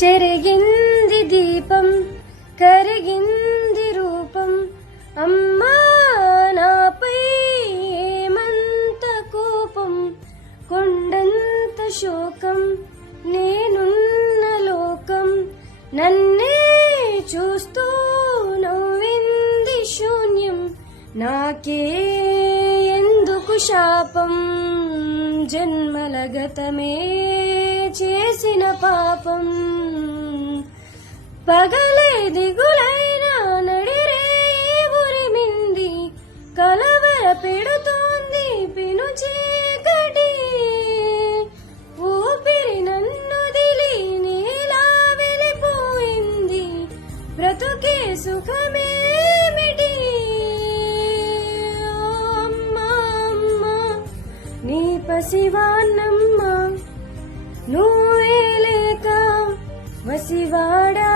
చెరిగింది దీపం కరిగింది రూపం అమ్మా నాపై ఏమంత కోపం కొండంత శోకం నేనున్న లోకం నన్నే చూస్తూ నవ్వింది శూన్యం నాకే ఎందుకు శాపం జన్మల గతమే చేసిన పాపం పగలే దిగులైనా నడిరే ఉరిమింది కలవర పెడుతోంది పెను చీకటి ఊపిరి నన్నొదిలి నేలా వెళ్ళిపోయింది బ్రతుకే సుఖమేమిటి అమ్మా అమ్మా నీ పసివాన్నమ్మా నువ్వే లేక వసివాడా